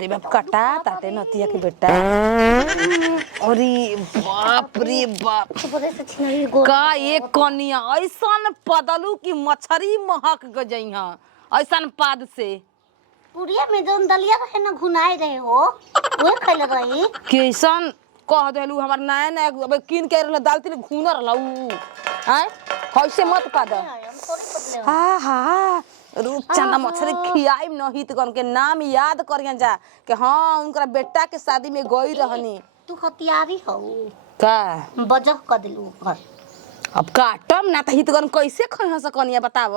रे बाप कटा ताते नतिया के बेटा अरे बाप रे बाप का ये कनिया ऐसन पदलू की मछरी महक गई हां ऐसन पाद से पुड़िया में जोन दलिया रहे ना घुनाए रहे हो वो खइल रही कैसन कह देलू हमर नया नया अब किन के रहल दाल तिल घुनर रहू हैं कैसे मत पाद हां हां रूपचंदा मछली खियाई नहीं तो के नाम याद करिया जा कि हाँ उनका बेटा के शादी में गई रहनी तू हथियारी हो का बजह कर दिलू घर अब काटम ना त हितगन कैसे खइह से कनिया बताव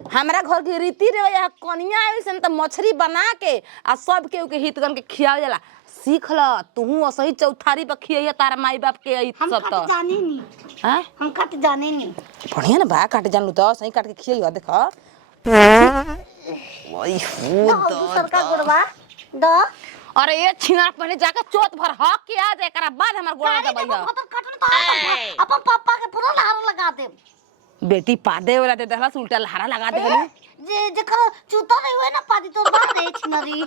हमरा घर के रीति रे या कनिया ऐसन त मछली बना के आ सब के हितगन के खियाव जाला सीख ल तू असही चौथारी पर खियाइया तारा माई बाप के सब त हम जाने नहीं हैं हम काट जाने नहीं बढ़िया ना बा काट जानू त सही काट के खियाइया देख ओई हो दूसर का गुड़वा द अरे ये छिनार पहले जाके चोट भर हक के आ जाए एकरा बाद हमर गोड़ा दबैया अपन पापा के पूरा लहारा लगा दे बेटी पादे वाला दे दहला उल्टा लहारा लगा देलू जे जेकर चूता नहीं हुए ना पादी तो बात रे छिनरी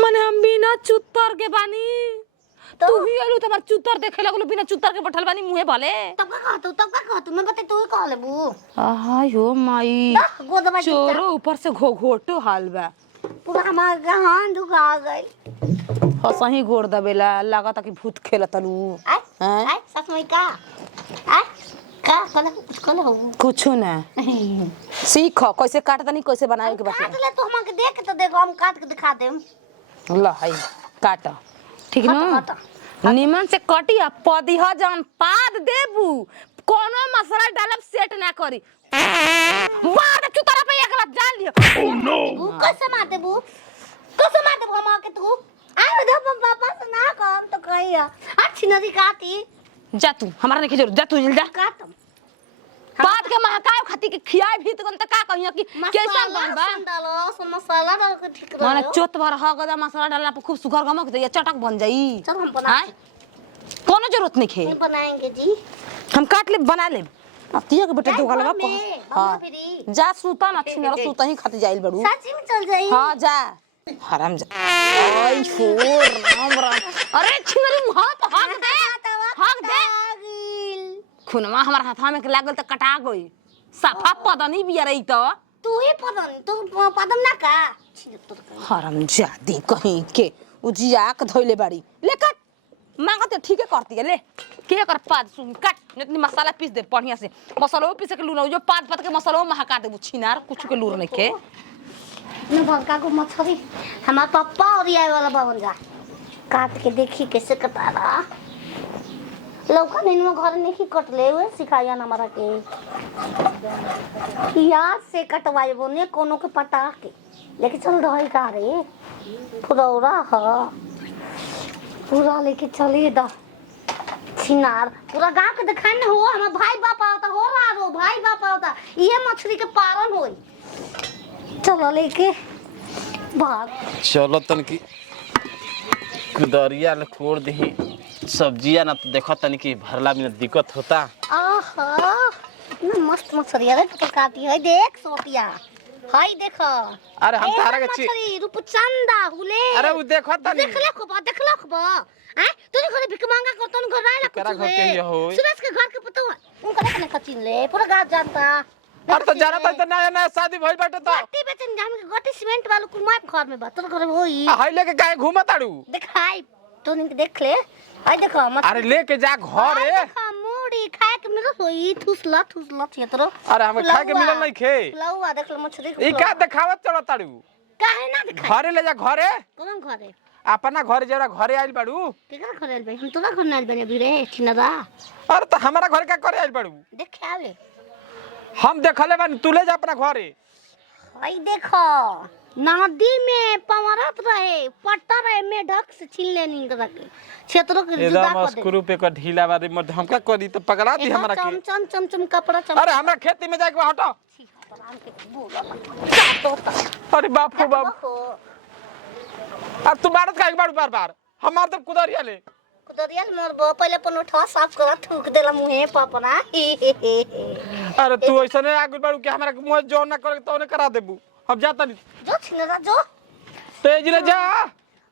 माने हम बिना चुत्तर के बानी तू ही आलू तमर चुत्तर देखे लगलू बिना चुत्तर के बैठल बानी मुंहे भले तब का कहतू मैं बते तू ही कह लेबू आहा यो माई गोदमा चोरो ऊपर से घोघोटो हाल बा पूरा हमार हाथ दुखा गई हसही गोड़ दबेला लागत कि भूत खेलतलू हैं सच में का का कल हो कुछ ना सीख कैसे काटतनी कैसे बनाए के बात काट ले तू हमके देख तो देखो हम काट के दिखा देम ल हाय काट ठीक न निमन से कटी आ पदिह जान पाद देबू कोनो मसाला डालब सेट ना करी बाद चुतरा पे एक बार डाल लियो ओह नो कैसे मार देबू हम के तू आ दे पापा से ना काम तो कहिया अच्छी नदी काटी जा तू हमारा नहीं जरूर जा तू जल्दी काट बात के महकाय खाती के खियाए भी तो का कहियो कि कैसन बनबा डालो मसाला डाल के ठीक रहो माने चोत भर ह गदा मसाला डालला पे खूब सुगर गमक दे चटक बन जाई चल हम बना कोनो जरूरत नहीं खे हम बनाएंगे जी हम काट ले बना ले अतिया के बेटे दोगलवा को हां जा सूता ना छिनरा सूता ही खाती जाइल बड़ू सच्ची में चल जाई हां जा हराम जा ओय छोर राम राम अरे छिनरी मुंह पे हक दे खुनवा हमर हाथा में लागल त कटा गई साफा पदनी बिया रही त तू ही पदम ना का हराम जादी कहीं के उजिया के धोइले बाड़ी ले काट मांगत ठीक है करती है ले के कर पाद सुन काट इतनी मसाला पीस दे बढ़िया से मसालो पीस के लूर जो पाद के मसालो महका दे छिनार कुछ के लूर नहीं के न भलका को मछली हमार पापा और आए वाला बावन जा काट के देखी कैसे कटा रहा लौका नहीं घर नहीं कटले हुए सिखाया ना हमारा के याद से कटवाए बोने कोनो के पटा के लेके चल रही का रे फुरौरा पूरा लेके चले दा छिनार पूरा गांव के दिखाने हो हमार भाई बाप आवता हो रहा रो भाई बाप आवता ये मछली के पारण होई चलो लेके भाग चलो तन की कुदरिया ले छोड़ दही सब्जियां ना तो देखो तन की भरला में दिक्कत होता आहा इतना मस्त मछली है तो काटी है देख सोटिया हाय देखो अरे हम तारा के मछली रूपचंदा हुले अरे वो देखो तनी देख ले खब हैं तू घर भिख मांगा करतन घर रायला करा घर के ये हो सुरेश के घर के पतो उनका देखने खचिन ले पूरा गांव जानता अरे तो जाना तो नया नया शादी भइल बाटे तो गट्टी बेचन जाम के गट्टी सीमेंट वाला कुमार घर में बा तोर घर होई हाय लेके गाय घूमताड़ू दिखाई तो नहीं देख ले हाय देखो अरे लेके जा घर है मुड़ी खाए के मिलो सोई ठुसला छेतरो अरे हमें खाए के मिलल नहीं खे लौवा देख लो मछली ई का देखावत चलताड़ू काहे ना दिखाई घरे ले जा घरे कौन घरे अपना घर जरा घरे आइल बाड़ू केकरा घर आइल बे हम तोरा घर आइल बने अभी रे छिनरा अरे तो हमारा घर का करे आइल बाड़ू देख आवे हम देखले बानी तू ले जा अपना घरे हाय देखो नदी में पवरत रहे पट्टा रहे में ढक से छीन लेनी करके क्षेत्रों के जुदा एकदम कर दे स्क्रू पे का ढीला बारे मत हम का करी तो पकड़ा दी हमरा के चम कपड़ा चम अरे हमरा खेती में जाके हटो अरे बाप रे बाप अब तू मारत का एक बार बार हम मार तब कुदरिया ले कुदरिया मोर पहले अपन उठा साफ करा थूक देला मुंहे पपना अरे तू ऐसा नहीं आगे बाड़ू के हमरा मुंह जो ना करे तो ने करा देबू हम जाता नहीं जो छिनरा जो तेज ले जा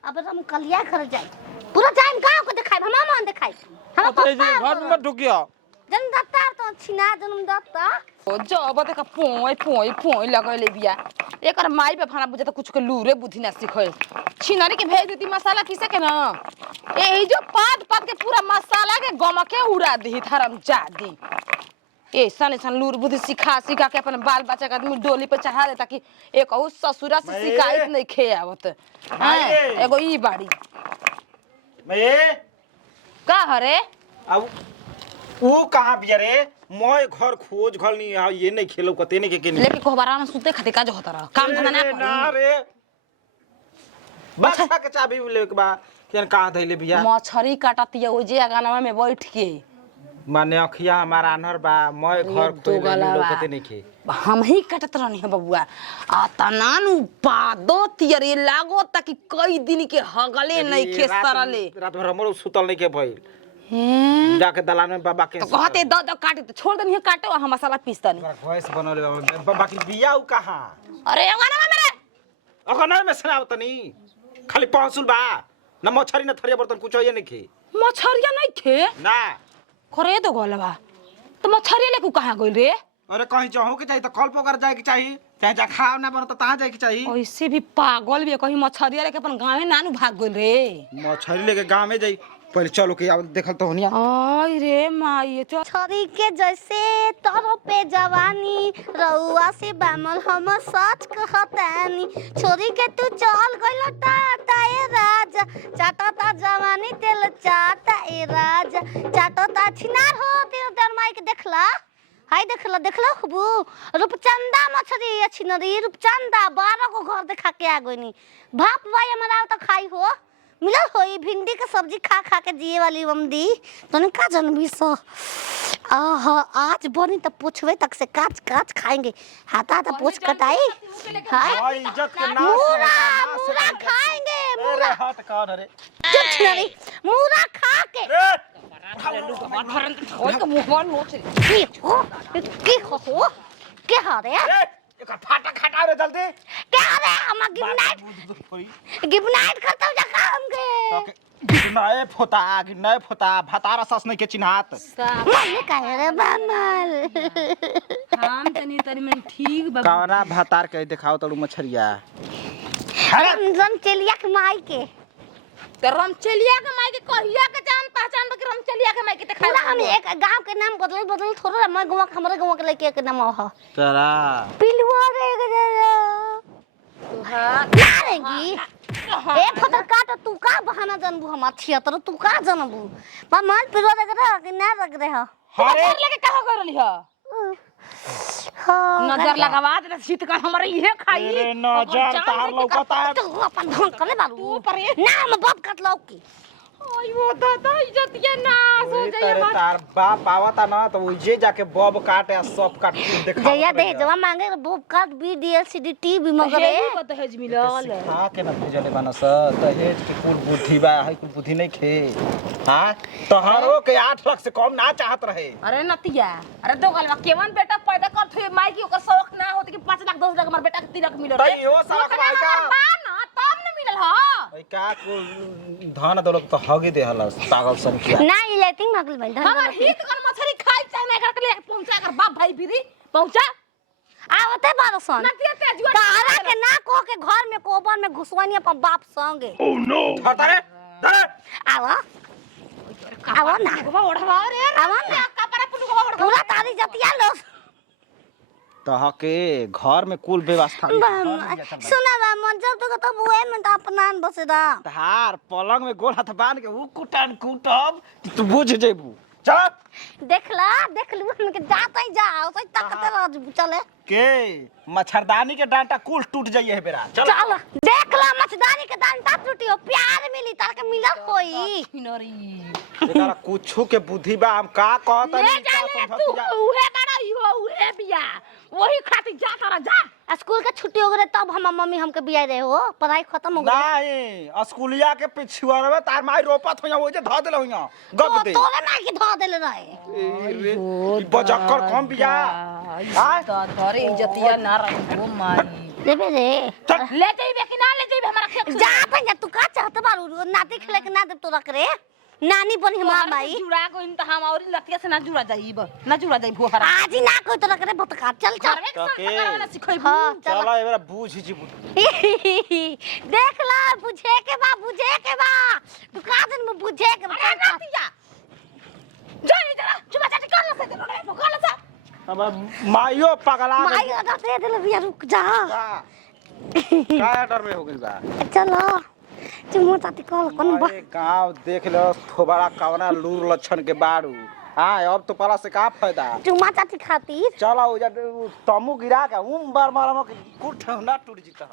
अब हम कलिया घर जाए पूरा टाइम गांव को दिखाई हम मन दिखाई हम तो ये घर में मत ढुकिया जन्मदाता तो छिना जन्मदाता ओ जब देखा पोई पोई पोई लगैले बिया एकर माई पे खाना बुझे त कुछ के लूरे बुद्धि ना सिखै छिनारी के भेज देती मसाला पीसे के ना ए जो पात पात के पूरा मसाला के गम के उड़ा दी धरम जादी ऐसा ऐसा लूर बुद्धि सिखा सिखा के अपन बाल बच्चा के आदमी डोली पे चढ़ा दे ताकि एक और ससुरा से शिकायत नहीं खे आवत एगो ई बाड़ी मैं का हरे अब वो कहाँ बिया रे मैं घर खोज घर नहीं आ ये नहीं खेलो कते नहीं के नहीं लेके कोहबरा में सुते खातिर का जो होता रहा काम धंधा ना ना करी रे बादशाह के चाबी ले के बा केन कहाँ धइले बिया मछरी काटतिया ओ जे गाना में बैठ के माने अखिया हमारा आनर बा मैं घर तो खोज नहीं लोग कते नहीं के हम ही कटत रहनी है बबुआ आ तनानु पादो तियरे लागो ताकि कई दिन के हगले नहीं खे सरले रात भर हमरो सुतल नहीं के भइल हैं जाके दलान में बाबा के तो कहते द काटे तो छोड़ देनी है काटे और हम मसाला पीसतनी वॉइस बनले बाकी बिया उ कहाँ अरे गाना में मेरे अखना में सुनावतनी खाली पहुंचुल बा न मछरी न थरिया बर्तन कुछ ये नहीं के मछरिया नहीं खे ना करे तो गोलबा तो मछरिया लेके कहां गइल रे अरे कहीं जाओ के चाहिए तो कल पोकर जाए के चाहिए चाहे जा खाओ ना बनो तो तहाँ जाए के चाहिए ऐसे भी पागल भी है, कहीं मछरिया लेके अपन गांव में नानू भाग गइल रे मछली लेके गांव में जाई पहले चलो के अब देखल तो होनिया आई रे माई तो छरी के जैसे तोरो पे जवानी रउआ से बामल हम सच कहतानी छोरी के तू चल गइल टाटा ए राजा चाटता जवानी तेल चाटा ए राजा चाटता छिनार हो तेरे दरमाई के देखला हाय देखला खूबू रूपचंदा मछली ये छिनरी रूपचंदा 12 को घर देखा के आ गइनी बाप भाई हमारा तो खाई हो मिलल होई भिंडी के सब्जी खा खा के जिए वाली मम्मी तने का जनबी सो आहा आज बनी तो पूछवे तक से काच काच खाएंगे हाथा हाथा पूछ कटाई हां इज्जत के नाम मूरा खाएंगे मूरा हाथ कान रे चुटनरी मूरा खा के ओए के मुंहवा नोच की हो के हा रे एक फाटा खटा रे जल्दी के हा रे हम गिव नाइट करता जा काम के नए फोता भतारा सस नहीं के चिन्हात मम्मी कहे रे बामल हम तनी तनी में ठीक बा कवना भतार के दिखाओ तड़ू मछरिया रम चलिया के माई के तो रमचलिया के माई के कहिया के जान पहचान बा कि रमचलिया के माई के देखा पूरा हम एक गांव के नाम बदल थोड़ा मैं गांव हमारे गांव के लड़के के नाम हो तेरा पिलुआ रे नारेंगी एक फटा काट तू का बहाना जानबू हम थिएटर तू का जानबू बा मन पिलुआ रे कि ना रख रे हो अरे लेके कहां गइल रही ह हां नजर लगावा दे सीत का हमारे इहे खाई अरे नजर तार लौकता है तू अपन ढंग कर ले बाबू नाम बाप कट लौकी आयो दादा इज्जतिया नाश हो जाइए तेरे तार बाप आवता ना तो ओजे जाके बब काटे आ सब काट के देखा जया दे जवा मांगे बोप काट बीडीएलसीडी टीवी मगर हे दहेज मिलल हां के न भेजले बनस दहेज के कुल बुद्धि बा है कुल बुद्धि नहीं खे हां तोहरो के 8 लाख से कम ना चाहत रहे अरे नतिया अरे दो गलवा केवन बेटा पैदा करत हुए माई की ओकर शौक ना होत कि 5 लाख 10 लाख हमर बेटा के तिलक मिलल तई हो साला का ना तब न मिलल ह भाई का को धन दौलत तो हगी दे हलस पागल संख्या ना ई लेटिंग मगल भाई हमर हित कर मछली खाई चाहे ना कर ले पहुंचा कर बाप भाई बीरी पहुंचा आवते बारसन नतिया तेजुआ तारा के ना को के घर में कोबर में घुसवानी अपन बाप संगे ओह नो हटारे आवा आवा ना ओढ़वा रे आवा ना कपड़ा पुलुवा ओढ़वा पूरा तारी जतिया लो तह के घर में कुल व्यवस्था सुना बा मन जब तो बुए में तो अपनान बसेदा धार पलंग में गोल हाथ बांध के उ कुटन कुटब तू बुझ जेबू चल देखला देख लू हमके जात ही जाओ तो ताकत राज चले के मच्छरदानी के डांटा कुल टूट जाइए है बेरा चल चल देखला मछदानी के डांटा टूटियो प्यार मिली तार के मिलल होई नरी एकरा कुछो के बुद्धि बा हम का कहत ले नहीं जा ले तू उहे बड़ा इहो उहे बिया वही खातिर जा तारा जा स्कूल के छुट्टी हो गए तब हम मम्मी हमके बिया रहे हो पढ़ाई खत्म हो गई नहीं स्कूलिया के पिछुआरवे तार माई रोपत होया ओजे ध देले होया गप दे तोरे माई के धो देले रहे बजक्कर कम बिया हां तो धरे इज्जतिया ना रखो माई देबे रे ले जाइबे कि ना ले जाइबे हमरा खेत जा तू का चाहत नाती खेले के ना दे तोरा करे नानी बनी हमार माई जुड़ा को इन त हम और लतिया से ना जुड़ा जाइब ना जुड़ा जाइब भोहरा आज ही ना कोई तोरा करे बतका चल चल वाला सिखै हां चल चला एबरा बूझ जी देख ला बुझे के बा दुकान में बुझे के बा नातिया जाई जरा चुमा चाटी कर ले से अब माइयो पगला माई ऑर्डर दे दे भैया रुक जा का ऑर्डर में हो गइल बा चलो चुमा चाटी कॉल कोन बा अरे गांव देख लो थोबड़ा कवना लूर लक्षण के बाड़ू हां अब तो पला से का फायदा चुमा चाटी खातिर चला उजा तमु गिरा के बार मार कुठ ना टूट जीता